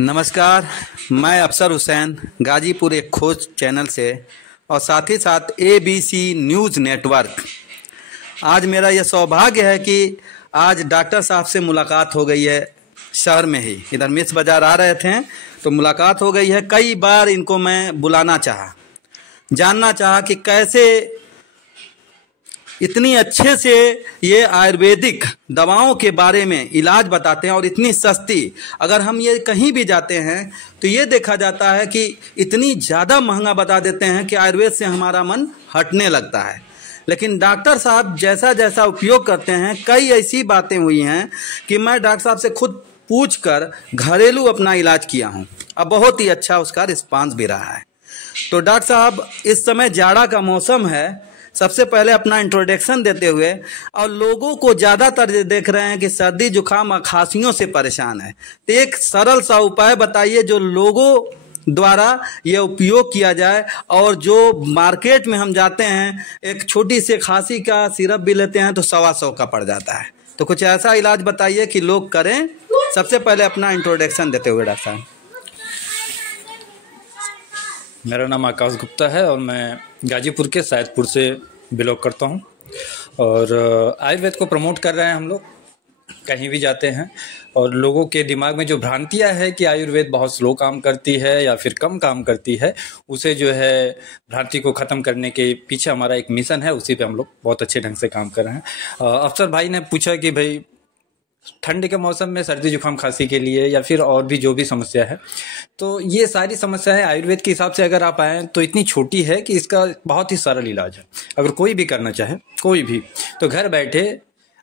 नमस्कार। मैं अफसर हुसैन गाजीपुर एक खोज चैनल से और साथ ही साथ ABC न्यूज़ नेटवर्क। आज मेरा यह सौभाग्य है कि आज डॉक्टर साहब से मुलाकात हो गई है। शहर में ही इधर मिस बाज़ार आ रहे थे तो मुलाकात हो गई है। कई बार इनको मैं बुलाना चाहा, जानना चाहा कि कैसे इतनी अच्छे से ये आयुर्वेदिक दवाओं के बारे में इलाज बताते हैं और इतनी सस्ती। अगर हम ये कहीं भी जाते हैं तो ये देखा जाता है कि इतनी ज़्यादा महंगा बता देते हैं कि आयुर्वेद से हमारा मन हटने लगता है। लेकिन डॉक्टर साहब जैसा जैसा उपयोग करते हैं, कई ऐसी बातें हुई हैं कि मैं डॉक्टर साहब से खुद पूछकर घरेलू अपना इलाज किया हूँ और बहुत ही अच्छा उसका रिस्पांस भी रहा है। तो डॉक्टर साहब, इस समय जाड़ा का मौसम है, सबसे पहले अपना इंट्रोडक्शन देते हुए, और लोगों को ज़्यादातर देख रहे हैं कि सर्दी जुकाम और खांसियों से परेशान है, तो एक सरल सा उपाय बताइए जो लोगों द्वारा ये उपयोग किया जाए। और जो मार्केट में हम जाते हैं, एक छोटी सी खांसी का सिरप भी लेते हैं तो 125 का पड़ जाता है। तो कुछ ऐसा इलाज बताइए कि लोग करें। सबसे पहले अपना इंट्रोडक्शन देते हुए डॉक्टर साहब। मेरा नाम आकाश गुप्ता है और मैं गाजीपुर के सैदपुर से बिलोंग करता हूं। और आयुर्वेद को प्रमोट कर रहे हैं हम लोग, कहीं भी जाते हैं। और लोगों के दिमाग में जो भ्रांतियां है कि आयुर्वेद बहुत स्लो काम करती है या फिर कम काम करती है, उसे जो है भ्रांति को ख़त्म करने के पीछे हमारा एक मिशन है। उसी पे हम लोग बहुत अच्छे ढंग से काम कर रहे हैं। अफसर भाई ने पूछा कि भाई ठंड के मौसम में सर्दी जुकाम खांसी के लिए या फिर और भी जो भी समस्या है, तो ये सारी समस्याएं आयुर्वेद के हिसाब से अगर आप आएँ तो इतनी छोटी है कि इसका बहुत ही सरल इलाज है। अगर कोई भी करना चाहे, कोई भी, तो घर बैठे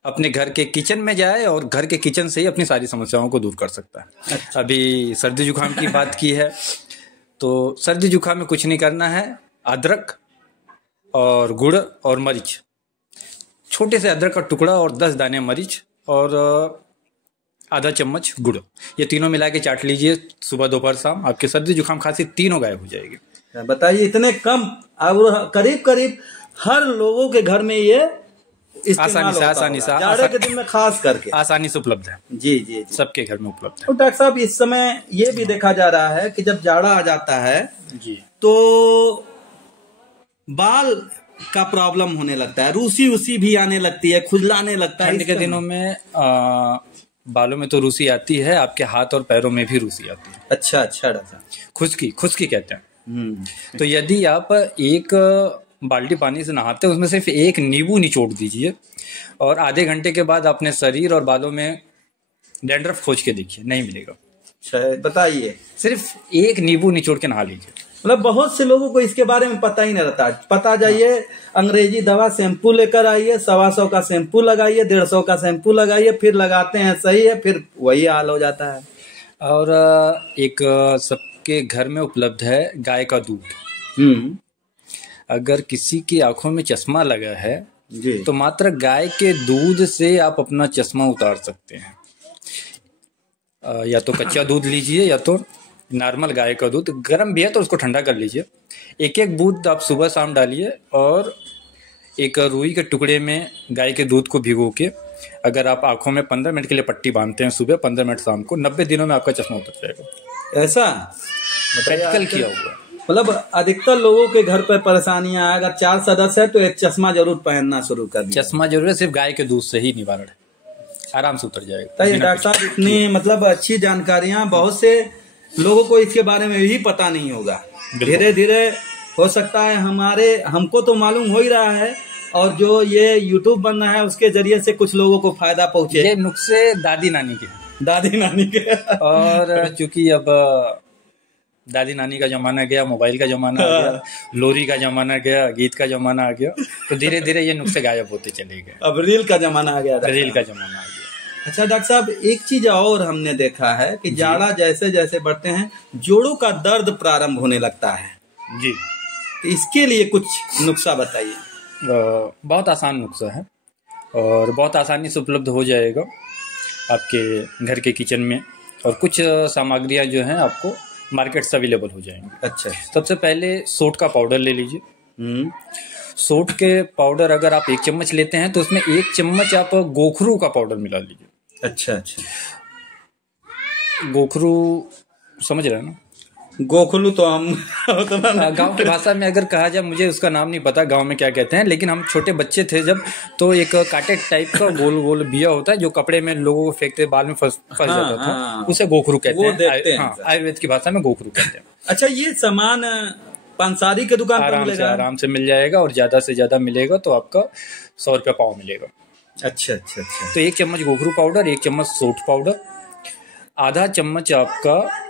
अपने घर के किचन में जाए और घर के किचन से ही अपनी सारी समस्याओं को दूर कर सकता है। अच्छा। अभी सर्दी जुकाम की बात की है तो सर्दी जुकाम में कुछ नहीं करना है। अदरक और गुड़ और मरीच, छोटे से अदरक का टुकड़ा और 10 दाने मरीच और आधा चम्मच गुड़, ये तीनों मिला के चाट लीजिए सुबह दोपहर शाम। आपकी सर्दी जुकाम खांसी तीनों गायब हो जाएगी। बताइए, इतने कम और करीब करीब हर लोगों के घर में ये आसानी से जाड़े के दिन में खास करके आसानी से उपलब्ध है। जी जी, सबके घर में उपलब्ध है। तो डॉक्टर साहब, इस समय ये भी देखा जा रहा है कि जब जाड़ा आ जाता है जी, तो बाल का प्रॉब्लम होने लगता है, रूसी भी आने लगती है, खुजलाने लगता है। ठंड के दिनों में बालों में तो रूसी आती है, आपके हाथ और पैरों में भी रूसी आती है। अच्छा डॉक्टर साहब, खुश्की कहते हैं। तो यदि आप एक बाल्टी पानी से नहाते हैं, उसमें सिर्फ एक नींबू निचोड़ दीजिए और आधे घंटे के बाद अपने शरीर और बालों में डैंड्रफ खोज के देखिए, नहीं मिलेगा। अच्छा, बताइए। सिर्फ एक नींबू निचोड़ के नहा लीजिए। मतलब बहुत से लोगों को इसके बारे में पता ही नहीं रहता। पता जाइए, अंग्रेजी दवा शैम्पू लेकर आइए, 125 का शैम्पू लगाइए, 150 का शैम्पू लगाइए, फिर लगाते हैं सही है, फिर वही हाल हो जाता है। और एक सबके घर में उपलब्ध है गाय का दूध। अगर किसी की आंखों में चश्मा लगा है तो मात्र गाय के दूध से आप अपना चश्मा उतार सकते हैं। या तो कच्चा दूध लीजिए या तो नॉर्मल गाय का दूध, गर्म भी है तो उसको ठंडा कर लीजिए। एक बूंद आप सुबह शाम डालिए और एक रुई के टुकड़े में गाय के दूध को भिगो के अगर आप आंखों में 15 मिनट के लिए पट्टी बांधते हैं, सुबह 15 मिनट शाम को, 90 दिनों में आपका चश्मा उतर जाएगा। ऐसा प्रैक्टिकल किया हुआ। मतलब अधिकतर लोगों के घर पर परेशानियां, अगर 4 सदस्य है तो एक चश्मा जरूर पहनना शुरू कर दिया। चश्मा जरूर है, सिर्फ गाय के दूध से ही निवारण है, आराम से उतर जाएगा। डॉक्टर साहब, इतनी मतलब अच्छी जानकारियां, बहुत से लोगों को इसके बारे में भी पता नहीं होगा। धीरे धीरे हो सकता है हमको तो मालूम हो ही रहा है, और जो ये यूट्यूब बन रहा है उसके जरिए से कुछ लोगों को फायदा पहुंचे। ये नुस्खे दादी नानी के और चूंकि अब दादी नानी का जमाना गया, मोबाइल का जमाना आ गया, लोरी का जमाना गया, गीत का जमाना आ गया, तो धीरे धीरे ये नुस्खे गायब होते चले गए। अब रील का जमाना आ गया। अच्छा डॉक्टर साहब, एक चीज और हमने देखा है कि जाड़ा जैसे जैसे बढ़ते हैं, जोड़ों का दर्द प्रारंभ होने लगता है जी। तो इसके लिए कुछ नुस्खा बताइए। बहुत आसान नुस्खा है और बहुत आसानी से उपलब्ध हो जाएगा आपके घर के किचन में, और कुछ सामग्रियां जो हैं आपको मार्केट से अवेलेबल हो जाएंगी। अच्छा, सबसे पहले सोट का पाउडर ले लीजिए। सोट के पाउडर अगर आप 1 चम्मच लेते हैं तो उसमें 1 चम्मच आप गोखरू का पाउडर मिला लीजिए। अच्छा। गोखरू समझ रहे हैं ना। गोखलू तो हम उतना गांव की भाषा में अगर कहा जाए, मुझे उसका नाम नहीं पता गांव में क्या कहते हैं, लेकिन हम छोटे बच्चे थे जब, तो एक कांटे टाइप का गोल गोल बिया होता है जो कपड़े में लोगों को फेंकते बाल में फंस जाता था, उसे गोखरू कहते हैं। हाँ, आयुर्वेद की भाषा में गोखरू कहते हैं। अच्छा, ये सामान पंसारी के दुकान पर मिलेगा? आराम से मिल जाएगा, और ज्यादा से ज्यादा मिलेगा तो आपका 100 रुपया पाव मिलेगा। अच्छा अच्छा अच्छा। तो 1 चम्मच गोखरू पाउडर, 1 चम्मच सौंठ पाउडर, आधा चम्मच आपका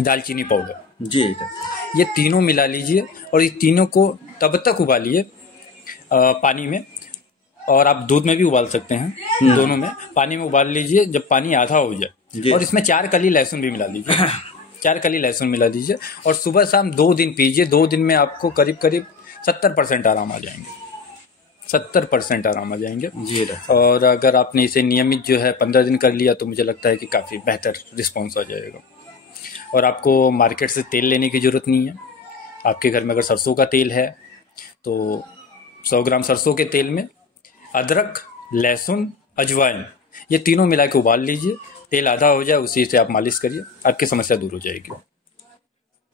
दालचीनी पाउडर जी, ये तीनों मिला लीजिए और इस तीनों को तब तक उबालिए पानी में, और आप दूध में भी उबाल सकते हैं, दोनों में पानी में उबाल लीजिए जब पानी आधा हो जाए, और इसमें 4 कली लहसुन भी मिला लीजिए। 4 कली लहसुन मिला दीजिए और सुबह शाम 2 दिन पीजिए। 2 दिन में आपको करीब करीब 70% आराम आ जाएंगे, 70% आराम आ जाएंगे जी। और अगर आपने इसे नियमित जो है 15 दिन कर लिया तो मुझे लगता है कि काफ़ी बेहतर रिस्पॉन्स आ जाएगा। और आपको मार्केट से तेल लेने की ज़रूरत नहीं है। आपके घर में अगर सरसों का तेल है तो 100 ग्राम सरसों के तेल में अदरक, लहसुन, अजवाइन, ये तीनों मिला के उबाल लीजिए। तेल आधा हो जाए उसी से आप मालिश करिए, आपकी समस्या दूर हो जाएगी।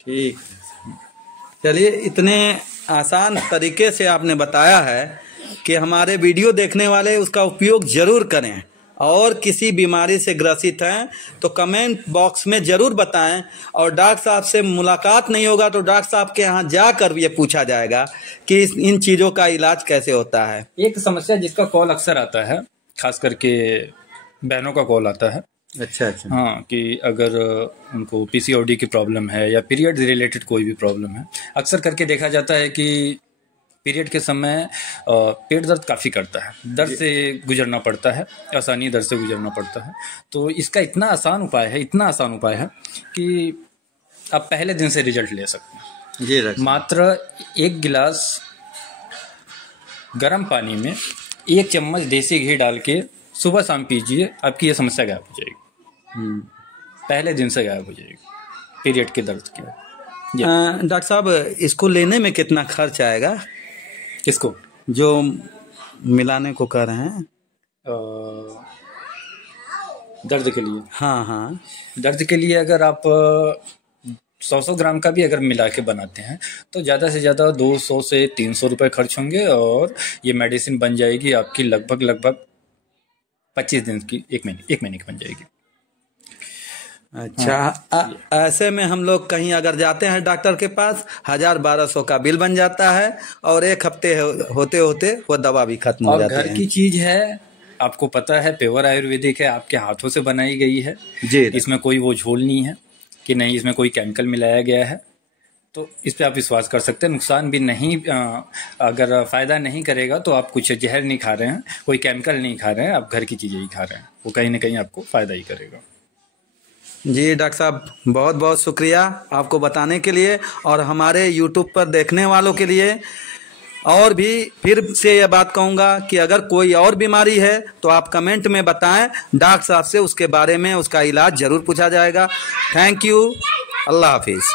ठीक, चलिए, इतने आसान तरीके से आपने बताया है कि हमारे वीडियो देखने वाले उसका उपयोग जरूर करें, और किसी बीमारी से ग्रसित हैं तो कमेंट बॉक्स में जरूर बताएं। और डॉक्टर साहब से मुलाकात नहीं होगा तो डॉक्टर साहब के यहाँ जाकर ये पूछा जाएगा कि इन चीज़ों का इलाज कैसे होता है। एक समस्या जिसका कॉल अक्सर आता है, खास करके बहनों का कॉल आता है। अच्छा अच्छा। हाँ, कि अगर उनको पीसीओडी की प्रॉब्लम है या पीरियड रिलेटेड कोई भी प्रॉब्लम है, अक्सर करके देखा जाता है कि पीरियड के समय पेट दर्द काफ़ी करता है, दर्द से गुजरना पड़ता है, आसानी दर्द से गुजरना पड़ता है। तो इसका इतना आसान उपाय है कि आप पहले दिन से रिजल्ट ले सकते हैं जी। मात्र 1 गिलास गर्म पानी में 1 चम्मच देसी घी डाल के सुबह शाम पीजिए, आपकी ये समस्या गायब हो जाएगी। पहले दिन से गायब हो जाएगी पीरियड के दर्द की। डॉक्टर साहब, इसको लेने में कितना खर्च आएगा? किसको? जो मिलाने को कह रहे हैं दर्द के लिए? हाँ हाँ, दर्द के लिए अगर आप 100 ग्राम का भी अगर मिला के बनाते हैं तो ज़्यादा से ज़्यादा 200 से 300 रुपये खर्च होंगे, और ये मेडिसिन बन जाएगी आपकी लगभग 25 दिन की, 1 महीने की बन जाएगी। अच्छा, ऐसे में हम लोग कहीं अगर जाते हैं डॉक्टर के पास 1000-1200 का बिल बन जाता है, और 1 हफ्ते होते होते वो दवा भी खत्म हो जाती है। घर की चीज है, आपको पता है, प्योर आयुर्वेदिक है, आपके हाथों से बनाई गई है जी। इसमें कोई वो झोल नहीं है कि नहीं इसमें कोई केमिकल मिलाया गया है, तो इस पे आप विश्वास कर सकते हैं। नुकसान भी नहीं, अगर फ़ायदा नहीं करेगा तो आप कुछ जहर नहीं खा रहे हैं, कोई केमिकल नहीं खा रहे हैं, आप घर की चीज़ें ही खा रहे हैं, वो कहीं ना कहीं आपको फ़ायदा ही करेगा। जी डॉक्टर साहब, बहुत बहुत शुक्रिया आपको बताने के लिए, और हमारे यूट्यूब पर देखने वालों के लिए। और भी फिर से यह बात कहूँगा कि अगर कोई और बीमारी है तो आप कमेंट में बताएं, डॉक्टर साहब से उसके बारे में उसका इलाज ज़रूर पूछा जाएगा। थैंक यू, अल्लाह हाफिज़।